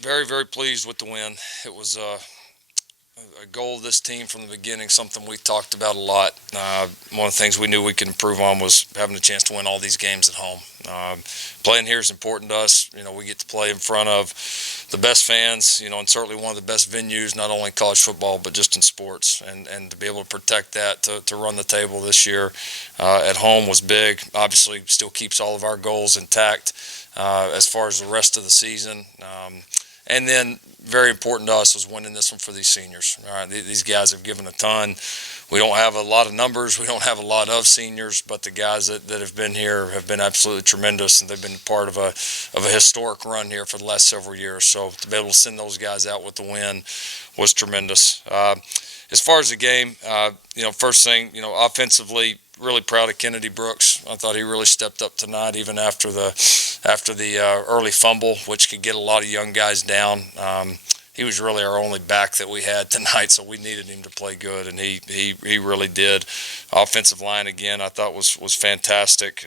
very, very pleased with the win. It was a goal of this team from the beginning, something we talked about a lot. One of the things we knew we could improve on was having a chance to win all these games at home. Playing here is important to us. We get to play in front of the best fans, and certainly one of the best venues, not only college football, but just in sports. And to be able to protect that, to run the table this year at home was big. Obviously, still keeps all of our goals intact as far as the rest of the season. And then very important to us was winning this one for these seniors. All right, these guys have given a ton. We don't have a lot of numbers. We don't have a lot of seniors, but the guys that have been here have been absolutely tremendous, and they've been part of a historic run here for the last several years. So to be able to send those guys out with the win was tremendous. As far as the game, first thing, offensively, really proud of Kennedy Brooks. I thought he really stepped up tonight, even after the early fumble, which could get a lot of young guys down. He was really our only back that we had tonight, so we needed him to play good, and he really did. Offensive line again, I thought was fantastic.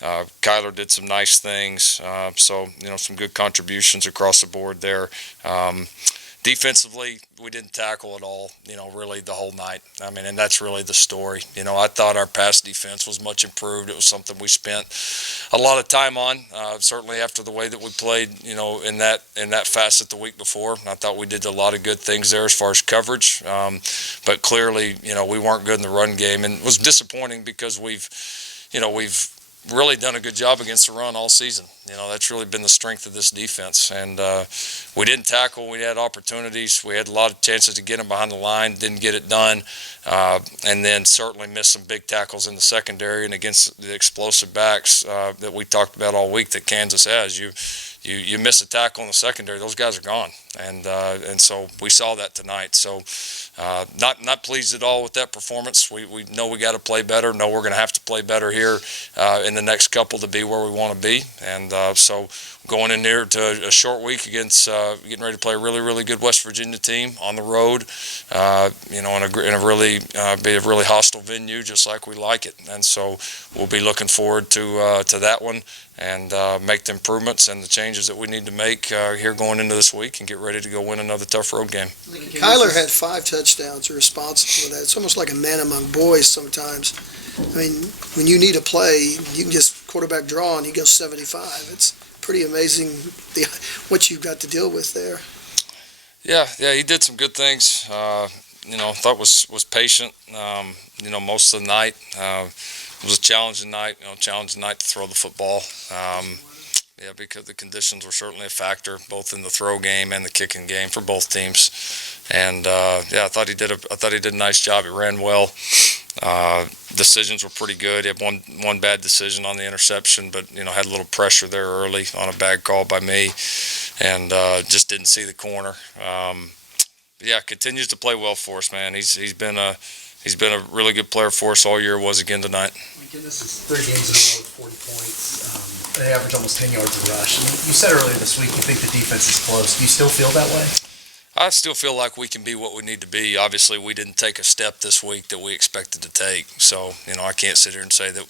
Kyler did some nice things, so some good contributions across the board there. Defensively, we didn't tackle at all, really the whole night. And that's really the story. I thought our pass defense was much improved. It was something we spent a lot of time on, certainly after the way that we played, in that facet the week before. I thought we did a lot of good things there as far as coverage. But clearly, we weren't good in the run game, and it was disappointing because we've really done a good job against the run all season. That's really been the strength of this defense. And we didn't tackle. We had opportunities. We had a lot of chances to get them behind the line. Didn't get it done. And then certainly missed some big tackles in the secondary and against the explosive backs that we talked about all week that Kansas has. You miss a tackle in the secondary, those guys are gone. And so we saw that tonight. So not pleased at all with that performance. We know we got to play better. Know we're going to have to play better here in the next couple to be where we want to be. And so going in there to a short week against getting ready to play a really, really good West Virginia team on the road, in a really be a really hostile venue, just like we like it. And so we'll be looking forward to that one and make the improvements and the changes that we need to make here going into this week and get ready to go win another tough road game. Kyler had 5 touchdowns responsible for that. It's almost like a man among boys sometimes. When you need a play, you can just quarterback draw and he goes 75. It's pretty amazing what you've got to deal with there. Yeah, he did some good things. Thought was patient. Most of the night. It was a challenging night. To throw the football. Because the conditions were certainly a factor, both in the throw game and the kicking game for both teams. And I thought he did a nice job. He ran well. Decisions were pretty good. He had one bad decision on the interception, but had a little pressure there early on a bad call by me, and just didn't see the corner. Continues to play well for us, man. He's been a really good player for us all year. Was again tonight. This is 3 games in a row with 40 points. They average almost 10 yards a rush. You said earlier this week you think the defense is close. Do you still feel that way? I still feel like we can be what we need to be. Obviously, we didn't take a step this week that we expected to take. So, I can't sit here and say that,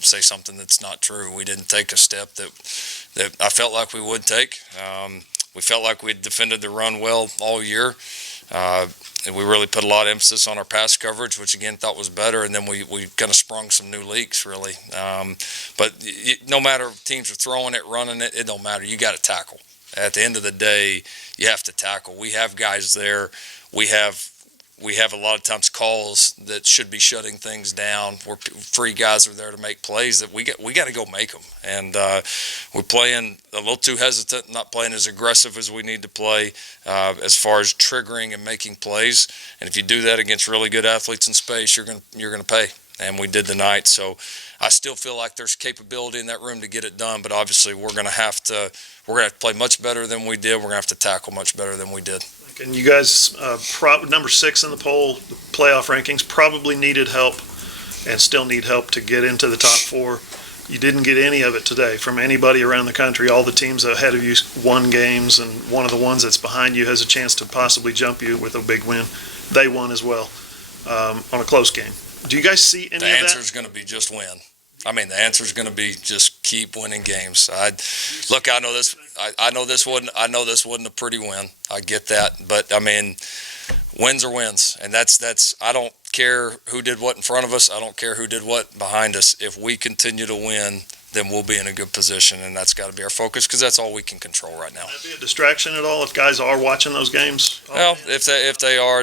say something that's not true. We didn't take a step that I felt like we would take. We felt like we defended the run well all year. And we really put a lot of emphasis on our pass coverage, which again thought was better, and then we kind of sprung some new leaks really. But no matter if teams are throwing it, running it, it don't matter. You got to tackle. At the end of the day, you have to tackle. We have guys there. We have a lot of times calls that should be shutting things down where free guys are there to make plays that we got to go make them. And we're playing a little too hesitant, not playing as aggressive as we need to play as far as triggering and making plays. And if you do that against really good athletes in space, you're gonna pay. And we did tonight. So I still feel like there's capability in that room to get it done. But obviously we're gonna have to play much better than we did. We're gonna have to tackle much better than we did. And you guys, number 6 in the poll, the playoff rankings, probably needed help and still need help to get into the top 4. You didn't get any of it today from anybody around the country. All the teams ahead of you won games, and one of the ones that's behind you has a chance to possibly jump you with a big win. They won as well on a close game. Do you guys see any of that? The answer is going to be just win. The answer is going to be just keep winning games. Look, I know this. I know this wasn't a pretty win. I get that, but I mean, wins are wins, and that's. I don't care who did what in front of us. I don't care who did what behind us. If we continue to win, then we'll be in a good position, and that's got to be our focus because that's all we can control right now. Would that be a distraction at all if guys are watching those games? Well, if they are,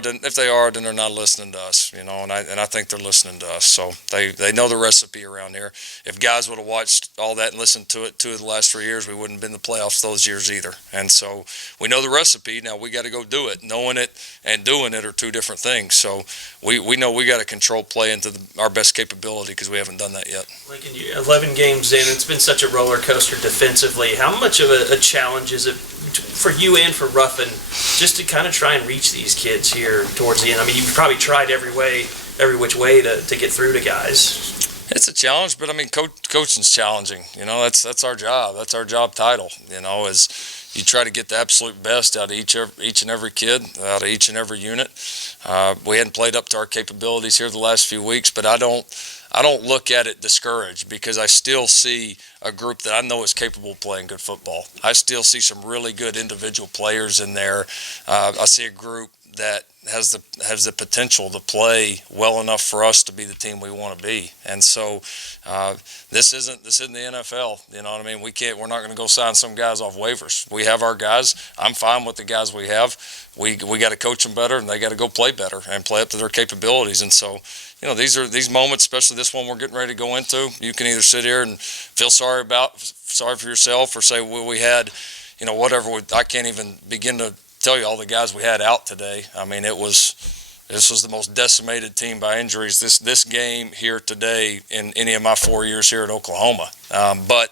then they're not listening to us, and I think they're listening to us. So they know the recipe around here. If guys would have watched all that and listened to it 2 of the last 3 years, we wouldn't have been in the playoffs those years either. And so we know the recipe. Now we got to go do it. Knowing it and doing it are 2 different things. So we know we got to control play into our best capability because we haven't done that yet. Lincoln, 11 games in, it's been such a roller coaster defensively. How much of a challenge is it for you and for Ruffin just to kind of try and reach these kids here towards the end? I mean, you've probably tried every which way to get through to guys. It's a challenge, but I mean, coaching's challenging. That's our job. That's our job title. Is you try to get the absolute best out of each and every kid, out of each and every unit. We hadn't played up to our capabilities here the last few weeks, but I don't look at it discouraged because I still see a group that I know is capable of playing good football. I still see some really good individual players in there. I see a group that has the potential to play well enough for us to be the team we want to be. And so this isn't the NFL. You know what I mean? We're not going to go sign some guys off waivers. We have our guys. I'm fine with the guys we have. We got to coach them better, and they got to go play better and play up to their capabilities. And so, these moments, especially this one we're getting ready to go into, you can either sit here and feel sorry for yourself or say, well, we had, whatever. I can't even begin to tell you all the guys we had out today. I mean, this was the most decimated team by injuries this game here today in any of my 4 years here at Oklahoma. But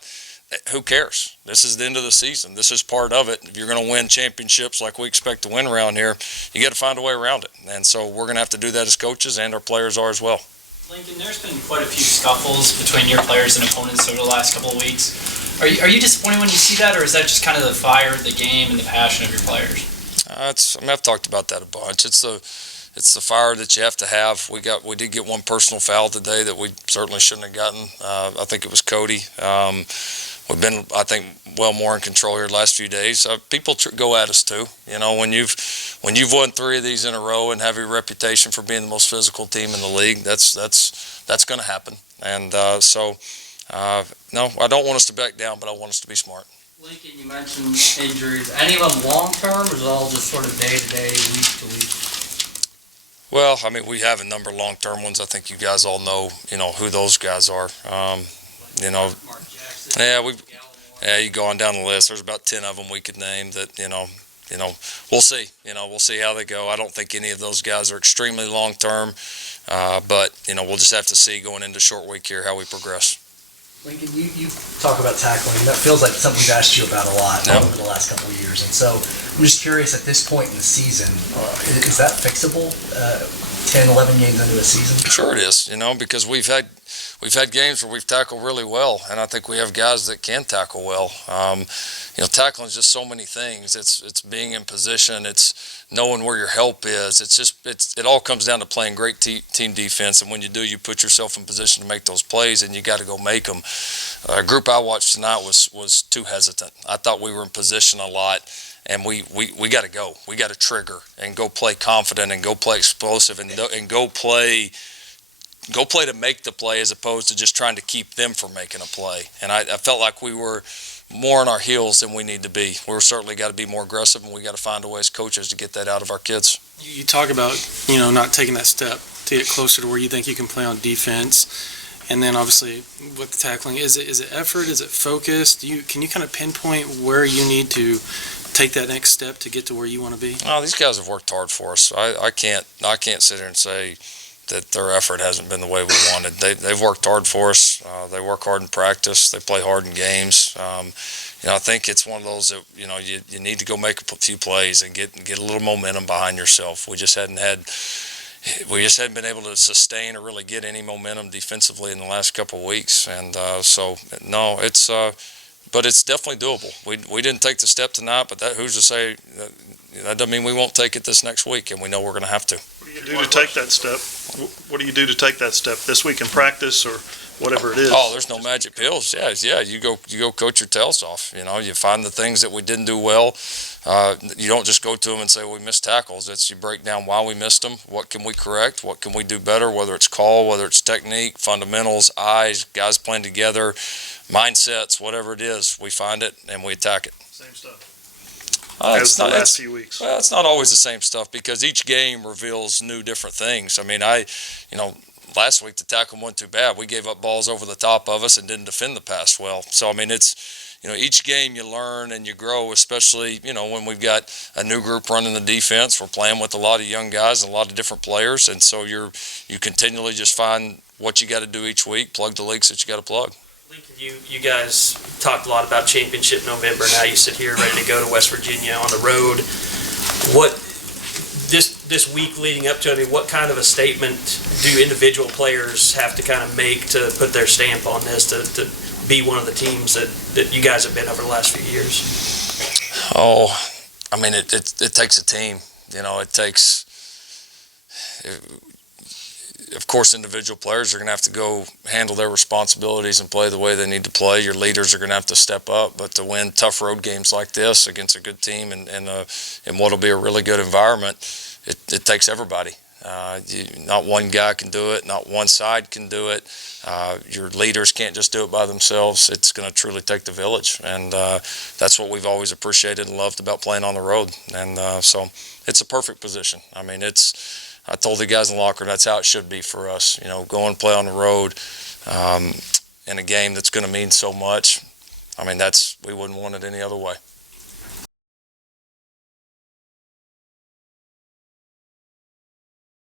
who cares? This is the end of the season. This is part of it. If you're going to win championships like we expect to win around here, you got to find a way around it. And so we're going to have to do that as coaches, and our players are as well. Lincoln, there's been quite a few scuffles between your players and opponents over the last couple of weeks. Are you disappointed when you see that, or is that just kind of the fire of the game and the passion of your players? I've talked about that a bunch. It's the fire that you have to have. We did get one personal foul today that we certainly shouldn't have gotten. I think it was Cody. We've been, I think, well more in control here the last few days. People go at us too. When you've won 3 of these in a row and have your reputation for being the most physical team in the league, that's going to happen. And no, I don't want us to back down, but I want us to be smart. Lincoln, you mentioned injuries. Any of them long-term, or is it all just sort of day-to-day, week-to-week? Well, I mean, we have a number of long-term ones. I think you guys all know, who those guys are. Mark Jackson, Yeah, you go on down the list. There's about 10 of them we could name that, we'll see. We'll see how they go. I don't think any of those guys are extremely long-term, but, we'll just have to see going into short week here how we progress. Lincoln, you talk about tackling. That feels like something we've asked you about a lot over the last couple of years. And so I'm just curious, at this point in the season, is that fixable, 10, 11 games into a season? Sure it is, because we've had games where we've tackled really well, and I think we have guys that can tackle well. Tackling is just so many things. It's being in position. It's knowing where your help is. It all comes down to playing great team defense, and when you do, you put yourself in position to make those plays, and you got to go make them. A group I watched tonight was too hesitant. I thought we were in position a lot, and we got to go. We got to trigger and go play confident and go play explosive and go play to make the play as opposed to just trying to keep them from making a play. And I felt like we were more on our heels than we need to be. We're certainly got to be more aggressive, and we got to find a way as coaches to get that out of our kids. You talk about, not taking that step to get closer to where you think you can play on defense. And then obviously with the tackling, is it effort? Is it focus? Can you kind of pinpoint where you need to take that next step to get to where you want to be? Oh, these guys have worked hard for us. I can't sit here and say that their effort hasn't been the way we wanted. They've worked hard for us. They work hard in practice. They play hard in games. I think it's one of those that you need to go make a few plays and get a little momentum behind yourself. We just hadn't been able to sustain or really get any momentum defensively in the last couple of weeks. And so no, but it's definitely doable. We didn't take the step tonight, but who's to say that doesn't mean we won't take it this next week, and we know we're going to have to. What do you do to take that step? What do you do to take that step this week in practice or whatever it is. Oh, there's no magic pills. Yeah. You go coach your tails off. You find the things that we didn't do well. You don't just go to them and say we missed tackles. It's you break down why we missed them. What can we correct? What can we do better? Whether it's call, whether it's technique, fundamentals, eyes, guys playing together, mindsets, whatever it is, we find it and we attack it. Same stuff. It's As the not- last few weeks. Well, it's not always the same stuff because each game reveals new different things. I mean, last week the tackle went too bad. We gave up balls over the top of us and didn't defend the pass well. So, I mean, each game you learn and you grow, especially, when we've got a new group running the defense. We're playing with a lot of young guys and a lot of different players. And so you continually just find what you got to do each week, plug the leaks that you got to plug. Lincoln, you guys talked a lot about championship November. Now you sit here ready to go to West Virginia on the road. What this week leading up to it, I mean, what kind of a statement do individual players have to kind of make to put their stamp on this to be one of the teams that you guys have been over the last few years? Oh, I mean, it takes a team. It takes. Of course, individual players are going to have to go handle their responsibilities and play the way they need to play. Your leaders are going to have to step up. But to win tough road games like this against a good team and what will be a really good environment, it takes everybody. Not one guy can do it. Not one side can do it. Your leaders can't just do it by themselves. It's going to truly take the village. And that's what we've always appreciated and loved about playing on the road. And so it's a perfect position. I mean, I told the guys in the locker room that's how it should be for us. Go and play on the road in a game that's going to mean so much. I mean, we wouldn't want it any other way.